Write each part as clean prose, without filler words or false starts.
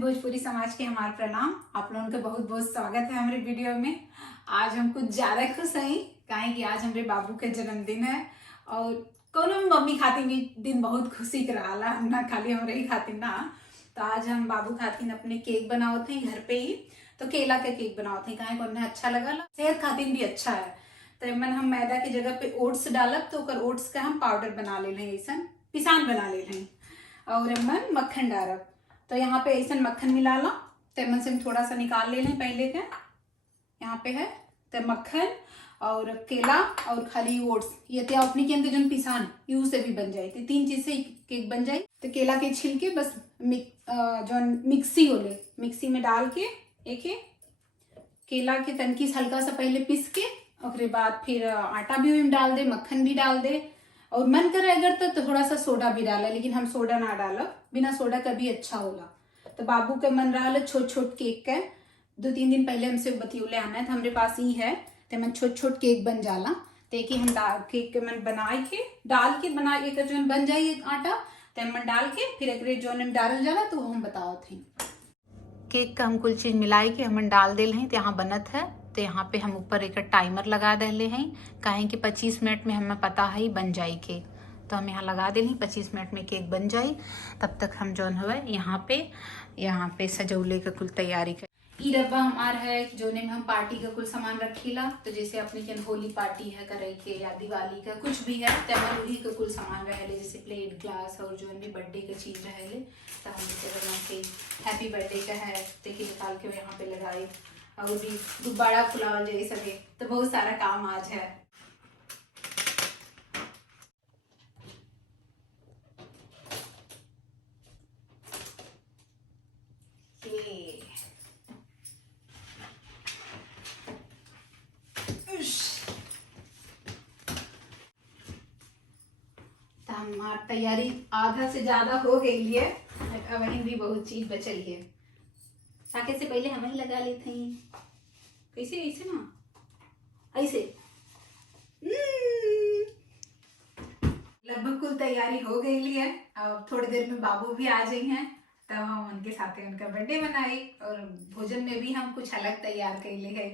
भोजपुरी समाज के हमारे प्रणाम। आप लोगों का बहुत बहुत स्वागत है हमारे वीडियो में। आज हम कुछ ज्यादा खुश हैं काहे कि आज हमारे बाबू के जन्मदिन है और कोनो भी मम्मी खातिर भी दिन बहुत खुशी कराला, ना खाली हमारे ही खातिर ना। तो आज हम बाबू खातिर अपने केक बनावत हैं घर पे ही। तो केला के केक बनावत हैं काहे को उन्हें अच्छा लगा, सेहत खातिर भी अच्छा है। तो मन हम मैदा की जगह पे ओट्स डालब तो ओट्स का हम पाउडर बना ले लें, ऐसा पिसान बना ले लें और मन मक्खन डालब। तो यहाँ पे ऐसा मक्खन मिला लो, तेमन से हम थोड़ा सा निकाल ले लें पहले के। यहाँ पे है तो मक्खन और केला और खाली ओट्स, ये तो अपनी के अंदर जो पिसान यू से भी बन जाए, तीन चीज से केक बन जाए। तो केला के छिलके बस जो मिक्सी हो ले, मिक्सी में डाल के एक केला के तनकी हल्का सा पहले पीस के और बाद फिर आटा भी डाल दे, मक्खन भी डाल दे और मन करे अगर तो थोड़ा सा सोडा भी डाला, लेकिन हम सोडा ना डालो, बिना सोडा का भी अच्छा होला। तो बाबू के मन रहा छोट छोट केक का, 2-3 दिन पहले हमसे बतियोले आना है तो हमारे पास ही है। तो मन छोट छोट केक बन जाला, तो हम केक के मन बनाए के डाल के बना एक जो बन जाए आटा, तो मन डाल के फिर एक जो डालल जाला तो हम बताओ थे। केक का हम कुल चीज मिलाई के हम डाल दे हैं तो यहाँ बनत है। तो यहाँ पे हम ऊपर एक टाइमर लगा दे हैं काहे कि 25 मिनट में हमें पता है बन जाए केक। तो हम यहाँ लगा दे 25 मिनट में केक बन जाए। तब तक हम जो है यहाँ पे सजौले का कुल तैयारी कर। ई डब्बा हमार है जो में हम पार्टी का कुल सामान रखीला। तो जैसे अपने के होली पार्टी है करे के या दिवाली का कुछ भी है तो वही का कुल सामान रहे, जैसे प्लेट ग्लास और जो भी बर्थडे का चीज रहे। तो हम जैसे हैप्पी बर्थडे का है तो निकाल के यहाँ पे लगाए और भी गुब्बारा फुलावल जाए सके। तो बहुत सारा काम आज है। हमारी तैयारी आधा से ज्यादा हो गई है, वहीं भी बहुत चीज बचल है। साके से पहले हम ही लगा लेते हैं, कैसे ऐसे ना ऐसे। लगभग कुल तैयारी हो गई है। अब थोड़ी देर में बाबू भी आ जाए हैं तब हम उनके साथ उनका बर्थडे मनाए और भोजन में भी हम कुछ अलग तैयार कर ले है।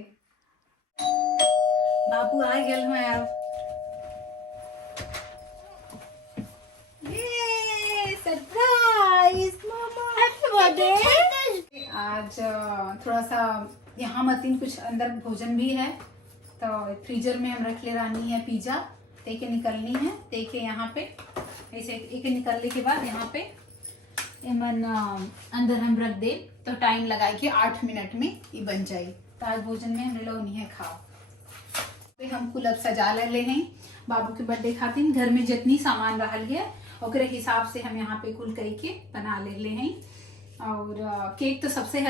बाबू आ गए हैं अब। सरप्राइज मामा, हैप्पी बर्थडे। आज थोड़ा सा यहाँ मतीन कुछ अंदर भोजन भी है तो फ्रीजर में हम रख ले रानी है पिज्जा, तेके निकलनी है। तेके यहाँ पे ऐसे एक निकलने के बाद यहाँ पे मन अंदर हम रख दे तो टाइम लगाए के 8 मिनट में ये बन जाए। तो आज भोजन में हम लोग नहीं है खाओ। हम कुल अब सजा ले हैं बाबू के बर्थडे खातिर। घर में जितनी सामान रहल है ओकरे हिसाब से हम यहाँ पे कुल करके बना ले हैं। और केक तो सबसे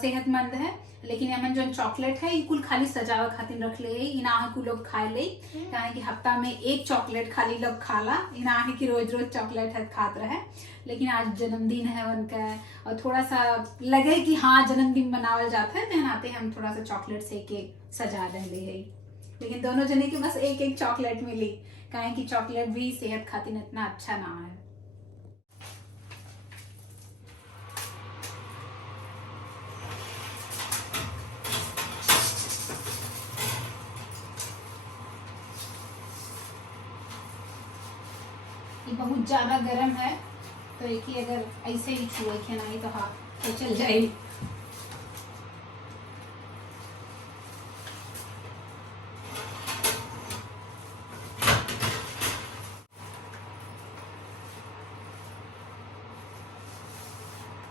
सेहतमंद है, लेकिन एमन जो चॉकलेट है ये कुल खाली सजावे खातिर रख ले है। इना कुल लोग खाए ले काहे कि हफ्ता में एक चॉकलेट खाली लोग खाला, इना है कि रोज रोज चॉकलेट है खात रहे। लेकिन आज जन्मदिन है उनका और थोड़ा सा लगे कि हाँ जन्मदिन मनावल जाता है, नाते हम थोड़ा सा चॉकलेट से केक सजा रहे है। लेकिन दोनों जने के बस एक एक चॉकलेट मिली काहे कि चॉकलेट भी सेहत खातिर इतना अच्छा ना है। ये बहुत ज्यादा गर्म है तो एक ही अगर ऐसे ही छुए के नहीं तो हाँ तो चल जाए।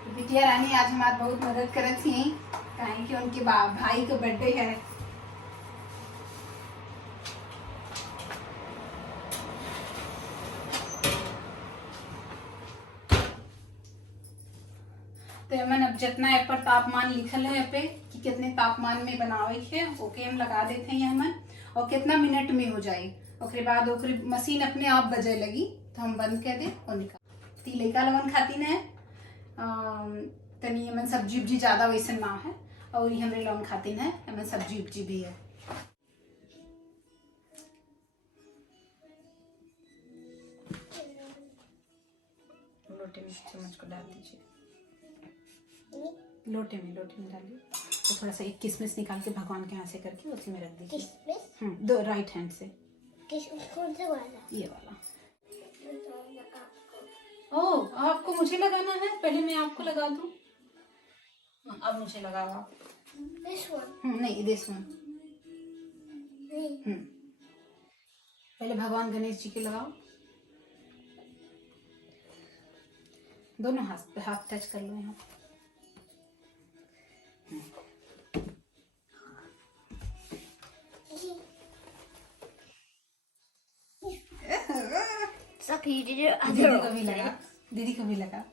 बिटिया रानी आज हमारी बहुत मदद करत थी काहे कि उनके भाई का बर्थडे है। तो मन अब जितना यहाँ पर तापमान लिखल है पे कि कितने तापमान में बनावे है ओके हम लगा देते हैं मन और कितना मिनट में हो जाए। ओकरे बाद ओकरे मशीन अपने आप बजे लगी तो हम बंद कर दे और निकाल। ती लड़का लगन खाती है तनी मन सब्जी उब्जी ज्यादा वैसे ना है और ये हमारे लोग खाते हैं मन सब्जी उब्जी भी है। लोटे में चम्मच को डाल दीजिए। लोटे में डालिए। तो थोड़ा सा एक किशमिश निकाल के भगवान के यहाँ से करके उसी में रख दीजिए। दो राइट हैंड से। कौन सा वाला? ये वाला। ओह, आपको मुझे लगाना है? पहले मैं आपको लगा दूं। अब मुझे लगाओ आप। This one. नहीं, दिस वन। पहले भगवान गणेश जी के लगाओ। दोनों हाथ पे हाथ टच कर लो यहाँ। दीदी को भी लगा, दीदी को भी लगा।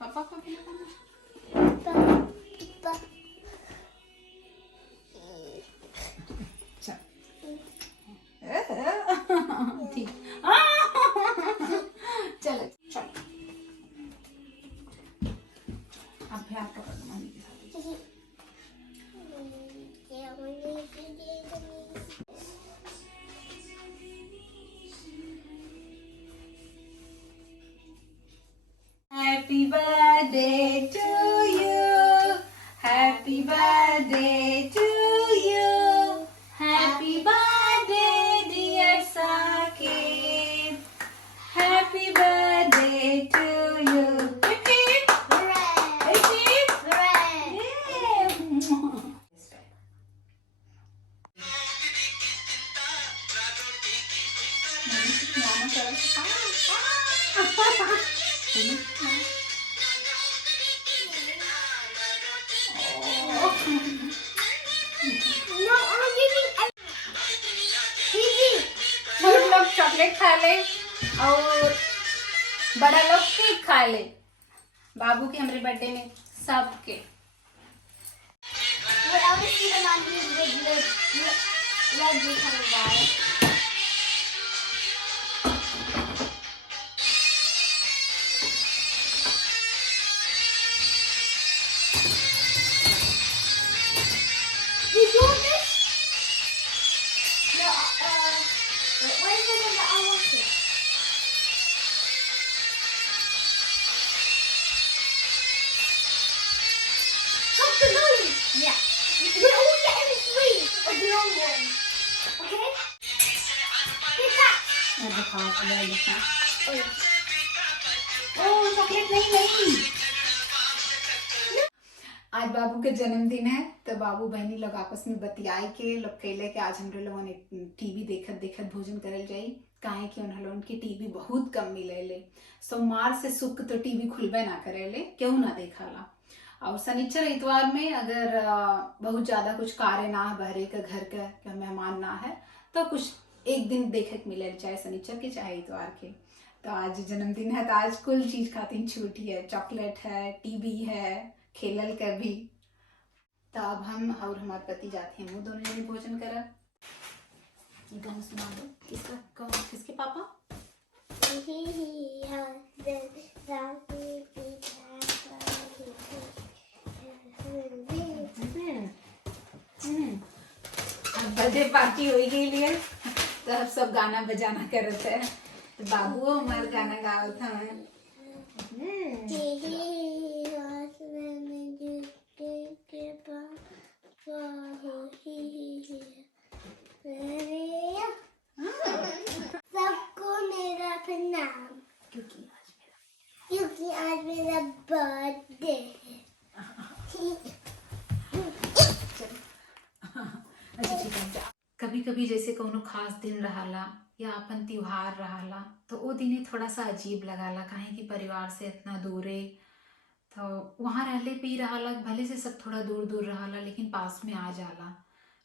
पापा को भी लगाना। ठीक। चलो चलो, अब भी आप पकड़ लो मम्मी के साथ। Happy birthday to you. Happy birthday to you. Happy birthday, dear Sakit. Happy birthday to you. Hip hip. Hip hip. Yeah. छोटे लोग चॉकलेट खा ले और बड़ा लोग केक खा ले। बाबू के हमारे बर्थडे में सबके। Yeah. We're all getting three of the long one. Okay? Take that. Oh, chocolate नहीं। आज बाबू के जन्मदिन है तो बाबू बहनी लोग आपस में बतियाई के लोग कहले कि आज हमरे लोगों ने टीवी देखत भोजन करल जाई। काहे कि उन्हें की टीवी बहुत कम मिलेले। सोमवार से शुक्र तो टीवी खुलबे ना करेले, क्यों ना देखाला। और शनिचर इतवार में अगर बहुत ज्यादा कुछ कार्य ना है, बहरे का घर का मेहमान ना है, तो कुछ एक दिन देखे के मिले, चाहे शनिचर के चाहे इतवार के। तो आज जन्मदिन है तो आज कुल चीज खातिर छूटी है, चॉकलेट है, टीवी है, खेलल का भी। तो अब हम और हमारे पति जाते हैं, वो दोनों जने भोजन करब। ये गाना सुना दो। किसके पापा? बर्थडे पार्टी हो गई लिए तो अब सब गाना बजाना करते हैं। तो बाबू हमारे गाना गाओ था। सबको मेरा प्रणाम, क्योंकि आज मेरा बर्थडे है। अच्छा ठीक है। कभी कभी जैसे कोनो खास दिन रहाला या अपन त्योहार रहाला तो वो दिन थोड़ा सा अजीब लगाला, काहे कि परिवार से इतना दूरे। तो वहाँ रहले पे ही रहाला, भले से सब थोड़ा दूर दूर रहाला लेकिन पास में आ जाला।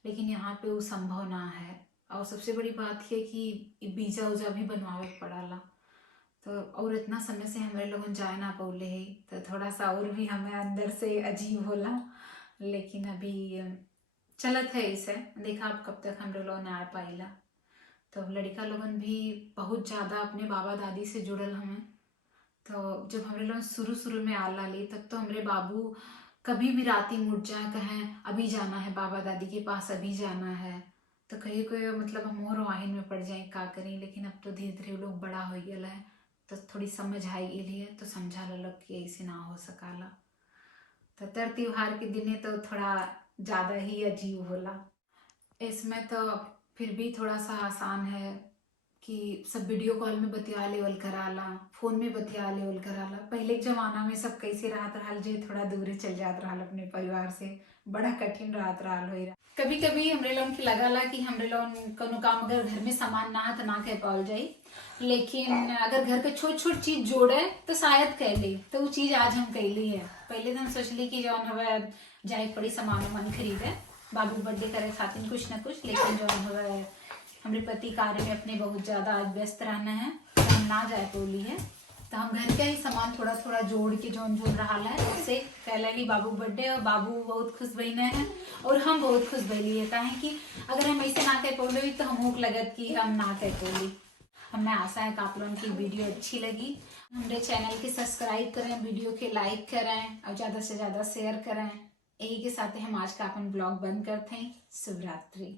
लेकिन यहाँ पे वो संभव ना है। और सबसे बड़ी बात है कि वीजा उजा भी बनवावे पड़ाला। तो और इतना समय से हमारे लोगन जाए ना पौले है तो थोड़ा सा और भी हमें अंदर से अजीब होला। लेकिन अभी चलत है इसे, देखा अब कब तक हम लोग आ पाइला। तो लड़का लोगन भी बहुत ज़्यादा अपने बाबा दादी से जुड़ल हमें। तो जब हमरे लोग शुरू में आला ली तब तो हमरे बाबू कभी भी राती मुड़ जाए, कहें अभी जाना है बाबा दादी के पास, अभी जाना है। तो कहीं कोई मतलब हम और वाहिन में पड़ जाए का करें। लेकिन अब तो धीरे धीरे वो लोग बड़ा हो गया है तो थोड़ी समझ आई गेली है, तो समझा लग कि ऐसे ना हो सकाला। तो तर त्योहार के दिने तो थोड़ा ज़्यादा ही अजीब होला। इसमें तो फिर भी थोड़ा सा आसान है कि सब वीडियो कॉल में बतिया लेवल कराला, फोन में बतिया लेवल कराला। पहले के जमाना में सब कैसे रहत रहल, जे थोड़ा दूर चल जात रहल अपने परिवार से, बड़ा कठिन रहत रहल हो। कभी कभी हमरे लोगन के लगाला कि हमरे लोगन कोनो काम अगर घर में सामान ना है तो ना कह पाओ जाई, लेकिन अगर घर के छोट छोट चीज जोड़े तो शायद कह ली। तो वो चीज आज हम कैली है। पहले तो हम सोचली कि जौन हवे जाए पड़ी सामान वामान खरीदे बाबू बर्थडे करे खातिर कुछ ना कुछ, लेकिन जौन हवे हमरे पति कार्य में अपने बहुत ज़्यादा व्यस्त रहना है तो हम ना जाए पौली है। तो हम घर का ही सामान थोड़ा थोड़ा जोड़ के जोन जोन रहा है उससे कहली बाबू बर्थडे, और बाबू बहुत खुश बहने हैं और हम बहुत खुश भैली है। काहे कि अगर हम ऐसे ना कह पौली तो हमको लगत कि हम ना कह पौली। हमें आशा है कि आप लोगों की वीडियो अच्छी लगी। हमारे चैनल के सब्सक्राइब करें, वीडियो के लाइक करें और ज़्यादा से ज़्यादा शेयर करें। यही के साथ हम आज का अपन ब्लॉग बंद करते हैं। शुभ रात्रि।